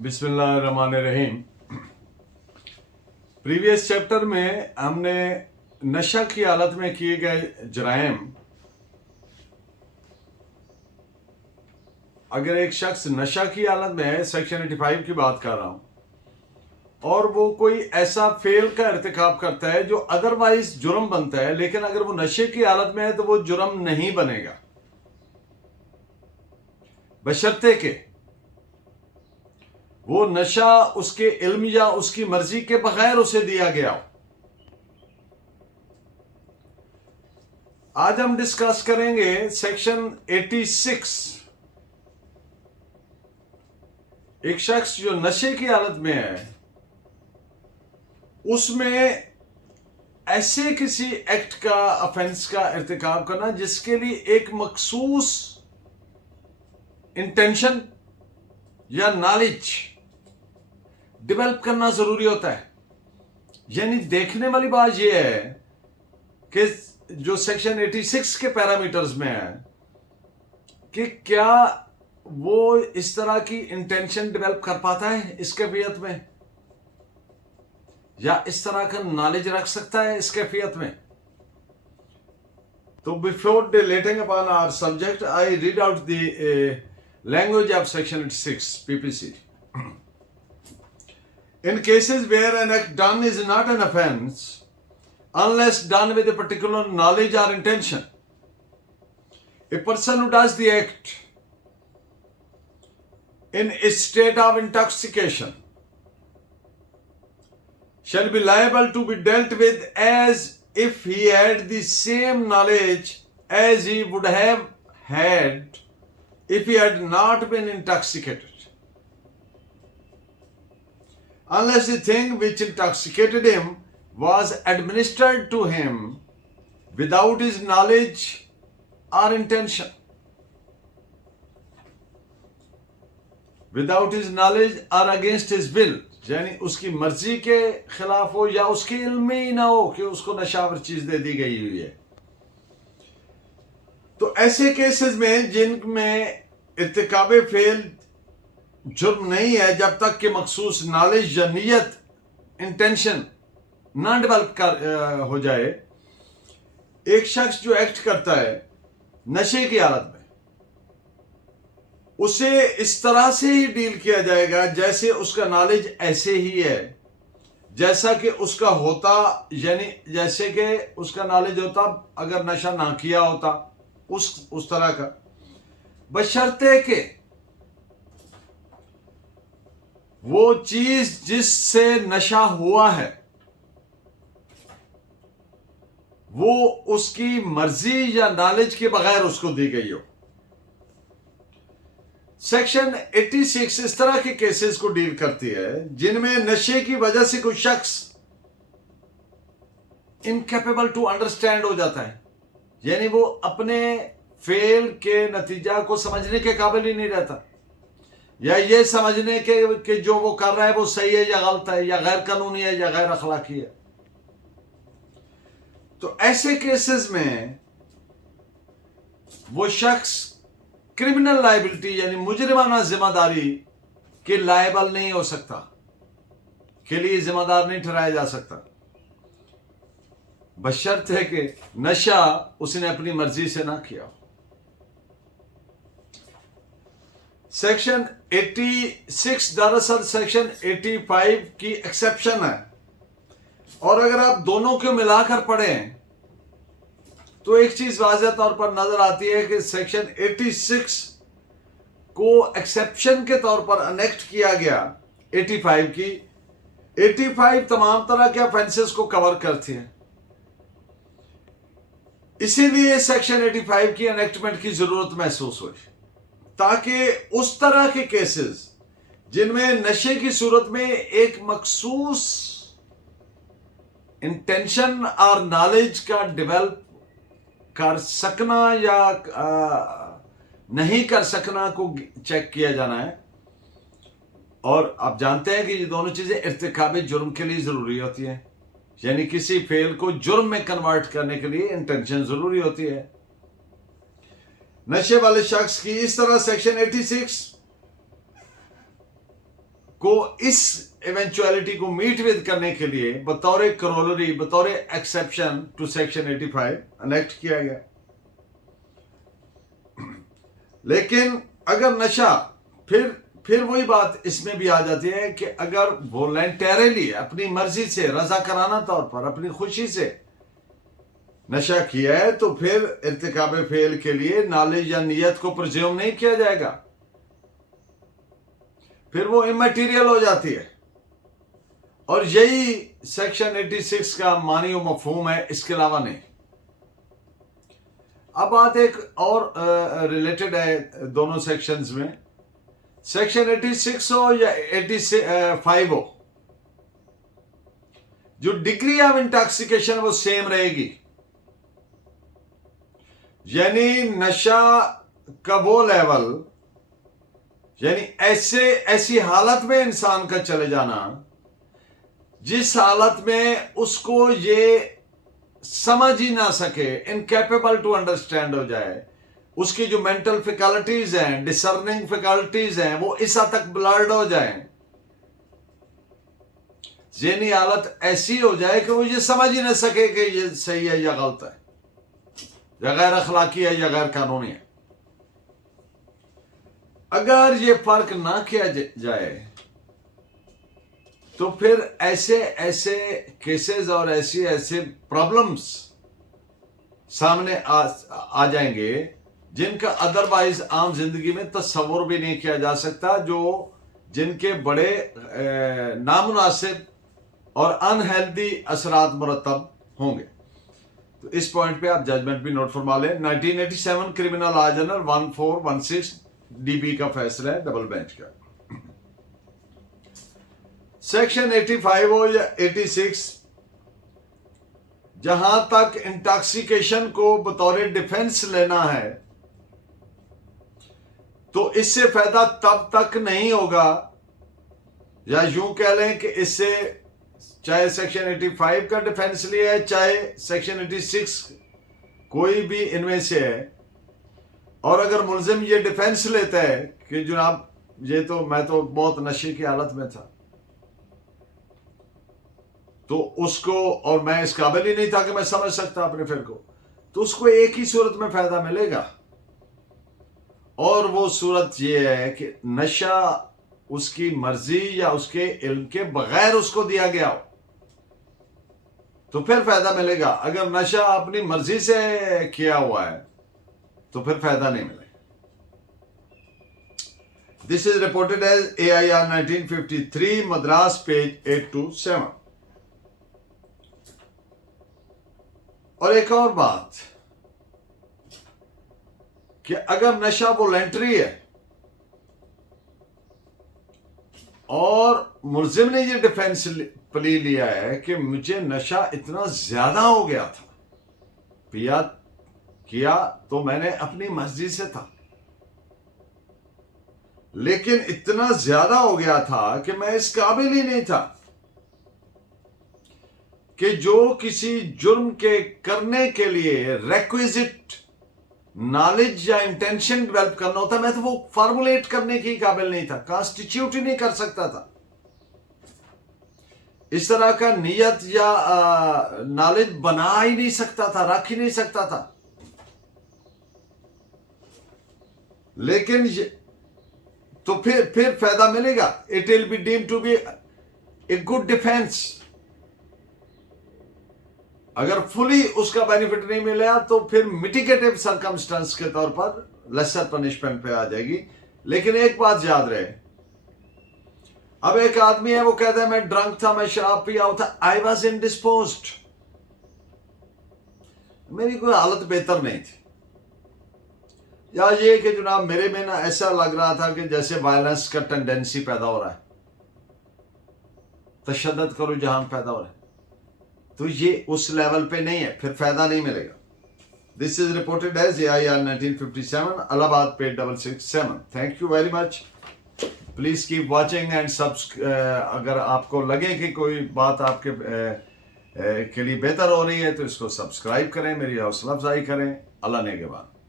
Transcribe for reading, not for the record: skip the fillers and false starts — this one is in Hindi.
बिस्मिल्लाहिर्रहमानिर्रहीम। प्रीवियस चैप्टर में हमने नशा की हालत में किए गए जराइम, अगर एक शख्स नशा की हालत में है, सेक्शन 85 की बात कर रहा हूं, और वो कोई ऐसा फेल का इर्तिकाब करता है जो अदरवाइज जुर्म बनता है, लेकिन अगर वो नशे की हालत में है तो वो जुर्म नहीं बनेगा, बशर्ते के वो नशा उसके इल्म या उसकी मर्जी के बगैर उसे दिया गया हो। आज हम डिस्कस करेंगे सेक्शन 86। एक शख्स जो नशे की हालत में है, उसमें ऐसे किसी एक्ट का, ऑफेंस का इर्तिकाब करना जिसके लिए एक मखसूस इंटेंशन या नॉलेज डेवलप करना जरूरी होता है। यानी देखने वाली बात यह है कि जो सेक्शन 86 के पैरामीटर्स में है कि क्या वो इस तरह की इंटेंशन डेवलप कर पाता है इस कैफियत में, या इस तरह का नॉलेज रख सकता है इस कैफियत में। तो before dilating upon our subject, I read out the language of section 86 PPC. In cases where an act done is not an offense unless done with a particular knowledge or intention, a person who does the act in a state of intoxication shall be liable to be dealt with as if he had the same knowledge as he would have had if he had not been intoxicated, unless the thing which intoxicated him was administered to him without his knowledge or intention. Without his knowledge or against his will, यानी उसकी मर्जी के खिलाफ हो या उसके इल्म में ही ना हो कि उसको नशावर चीज दे दी गई हुई है। तो ऐसे केसेस में जिनमें इर्तिकाबे फेल जुर्म नहीं है जब तक कि मखसूस नॉलेज या नियत, इंटेंशन ना डेवलप हो जाए, एक शख्स जो एक्ट करता है नशे की हालत में, उसे इस तरह से ही डील किया जाएगा जैसे उसका नॉलेज ऐसे ही है जैसा कि उसका होता, यानी जैसे कि उसका नॉलेज होता अगर नशा ना किया होता, उस तरह का, बशर्ते के वो चीज जिससे नशा हुआ है वो उसकी मर्जी या नॉलेज के बगैर उसको दी गई हो। सेक्शन 86 इस तरह के केसेस को डील करती है जिनमें नशे की वजह से कोई शख्स इनकैपेबल टू अंडरस्टैंड हो जाता है, यानी वो अपने फेल के नतीजा को समझने के काबिल ही नहीं रहता, या ये समझने के कि जो वो कर रहा है वो सही है या गलत है, या गैर कानूनी है या गैर अखलाकी है। तो ऐसे केसेस में वो शख्स क्रिमिनल लायबिलिटी यानी मुजरिमाना जिम्मेदारी के लायबल नहीं हो सकता, के लिए जिम्मेदार नहीं ठहराया जा सकता, बशर्ते है कि नशा उसने अपनी मर्जी से ना किया। सेक्शन 86 दरअसल सेक्शन 85 की एक्सेप्शन है, और अगर आप दोनों को मिलाकर पढ़ें तो एक चीज वाज़ेह तौर पर नजर आती है कि सेक्शन 86 को एक्सेप्शन के तौर पर अनेक्ट किया गया 85 की। 85 तमाम तरह के ऑफेंसेस को कवर करती है, इसीलिए सेक्शन 85 की अनेक्टमेंट की जरूरत महसूस हुई ताकि उस तरह के केसेस जिनमें नशे की सूरत में एक मखसूस इंटेंशन और नॉलेज का डेवलप कर सकना या नहीं कर सकना को चेक किया जाना है। और आप जानते हैं कि ये दोनों चीजें इर्तिकाबे जुर्म के लिए जरूरी होती है, यानी किसी फेल को जुर्म में कन्वर्ट करने के लिए इंटेंशन जरूरी होती है। नशे वाले शख्स की इस तरह सेक्शन 86 को इस इवेंचुअलिटी को मीट विद करने के लिए बतौर करोलरी, बतौर एक्सेप्शन टू सेक्शन 85 अनेक्ट किया गया। लेकिन अगर नशा, फिर वही बात इसमें भी आ जाती है कि अगर वॉलंटरली, अपनी मर्जी से, रजाकाराना तौर पर, अपनी खुशी से नशा किया है, तो फिर इर्तिकाब फेल के लिए नॉलेज या नियत को प्रिज्यूम नहीं किया जाएगा, फिर वो इमैटीरियल हो जाती है। और यही सेक्शन 86 का मानी व मफहूम है, इसके अलावा नहीं। अब बात एक और रिलेटेड है दोनों सेक्शंस में। सेक्शन 86 हो या 85 हो, जो डिग्री ऑफ इंटॉक्सिकेशन वो सेम रहेगी। यानी नशा का वो लेवल, यानी ऐसी हालत में इंसान का चले जाना जिस हालत में उसको ये समझ ही ना सके, इनकैपेबल टू अंडरस्टैंड हो जाए, उसकी जो मेंटल फैकल्टीज हैं, डिसर्निंग फैकल्टीज हैं, वो इस हद तक ब्लर्ड हो जाए, ज़हनी हालत ऐसी हो जाए कि वो ये समझ ही ना सके कि ये सही है या गलत है, या गैर अखलाकी है या गैर कानूनी है। अगर ये फर्क ना किया जाए तो फिर ऐसे केसेस और ऐसे प्रॉब्लम्स सामने आ जाएंगे जिनका अदरवाइज आम जिंदगी में तस्वुर भी नहीं किया जा सकता, जिनके बड़े नामुनासिब और अनहेल्दी असरात मुरतब होंगे। तो इस पॉइंट पे आप जजमेंट भी नोट फरमा लें। 1987 क्रिमिनल लॉ जनरल 1416 DB का फैसला है, डबल बेंच का। सेक्शन 85 हो या 86, जहां तक इंटॉक्सिकेशन को बतौर डिफेंस लेना है, तो इससे फायदा तब तक नहीं होगा, या यूं कह लें कि इससे चाहे सेक्शन 85 का डिफेंस लिया है, चाहे सेक्शन 86 कोई भी इनमें से है, और अगर मुलजिम ये डिफेंस लेता है कि जनाब मैं तो बहुत नशे की हालत में था, तो उसको, और मैं इस काबिल ही नहीं था कि मैं समझ सकता अपने फिर को, तो उसको एक ही सूरत में फायदा मिलेगा, और वो सूरत ये है कि नशा उसकी मर्जी या उसके इल्म के बगैर उसको दिया गया हो, तो फिर फायदा मिलेगा। अगर नशा अपनी मर्जी से किया हुआ है तो फिर फायदा नहीं मिलेगा। This is reported as AIR 1953 Madras, page 827। और एक और बात कि अगर नशा वॉलंटरी है और मुलजिम ने ये डिफेंस प्ली लिया है कि मुझे नशा इतना ज्यादा हो गया था, पिया किया तो मैंने अपनी मर्जी से था, लेकिन इतना ज्यादा हो गया था कि मैं इस काबिल ही नहीं था कि जो किसी जुर्म के करने के लिए रेक्विजिट नॉलेज या इंटेंशन डेवलप करना होता, मैं तो वो फॉर्मुलेट करने के काबिल नहीं था, कॉन्स्टिट्यूट ही नहीं कर सकता था, इस तरह का नियत या नॉलेज बना ही नहीं सकता था, रख ही नहीं सकता था। लेकिन तो फिर फायदा मिलेगा। It will be deemed to be a good defence. अगर फुली उसका बेनिफिट नहीं मिला तो फिर मिटिगेटिव सरकमस्टेंस के तौर पर लेसर पनिशमेंट पे आ जाएगी। लेकिन एक बात याद रहे, अब एक आदमी है वो कहता है मैं ड्रंक था, मैं शराब पिया हुआ था, आई वॉज इंडिस्पोज्ड, मेरी कोई हालत बेहतर नहीं थी, या ये कि जनाब मेरे में ना ऐसा लग रहा था कि जैसे वायलेंस का टेंडेंसी पैदा हो रहा है, तशद्दुद का रुझान पैदा हो रहा है, तो ये उस लेवल पे नहीं है, फिर फायदा नहीं मिलेगा। This is reported as AIR 1957 Allahabad, page 667। Thank you very much. Please keep watching and अगर आपको लगे कि कोई बात आपके के लिए बेहतर हो रही है तो इसको सब्सक्राइब करें, मेरी हौसला अफजाई करें। अल्लाह ने के बाद।